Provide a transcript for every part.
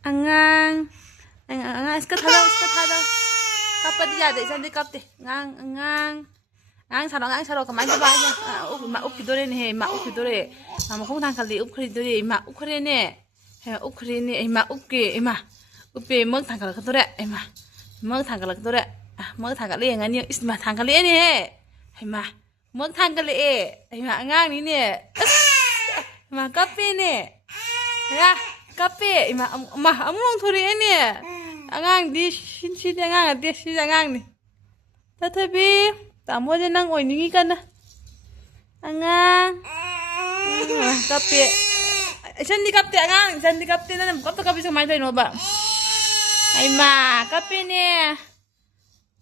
Angang, iskat halo. Kapag yade, isang di kapte. Angang. Ngang saro, kamay na ba niya? Mauk kidore ne, mauk kidore. Kung tangkali, up kidore, mauk kare ne. Up kare ne, mauk ke, upe, mag tangkal kidore, mag tangkal kidore. Mag tangkali yang ani, isma tangkali ne. Mag tangkali angang ni ne. Kape ne. Ya, kape, among thori ne. Angang di shin angang, di shin angang ni. Tatapi. Tamo dyan ng oiningi ka na. Angang. Kape. Isang di kapte, angang. Isang di kapte na. Kapte sa maito ino ba? Ay kape ni.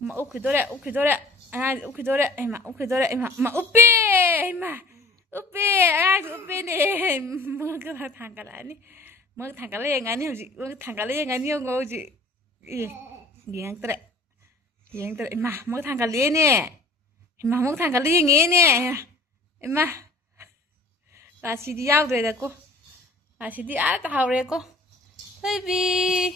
Ukidore. Angang, ukidore. Ukidore. Upe. Upe. Angang, upe ni. Mga tangkala ni. Mga tangkala yang ani. Mga tangkala yang ani yung goji. Giyang tere. Mga tangkala ni. Mau thằng cái ly nghe nè em là chị đi out rồi đó cô là chị đi ăn tao rồi cô baby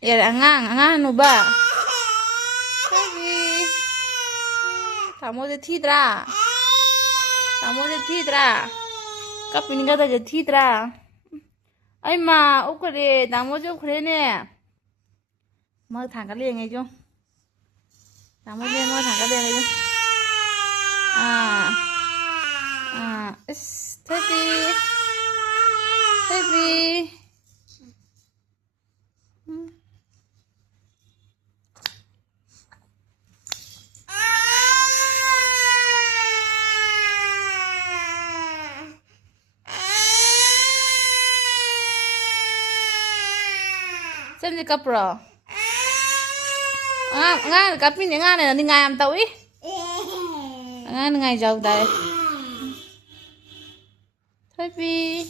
ya angang nu ba baby tamo de thidra kapin ga de thidra ai ma ukre tamo jo khre nè mơ thằng cái liền nghe chưa? Tao mới lên mơ thằng cái liền nghe chưa? Baby. Xem gì cặp rồi? Nga kapin ni nga na ni nga am tao nga ngay giàu đây. Baby.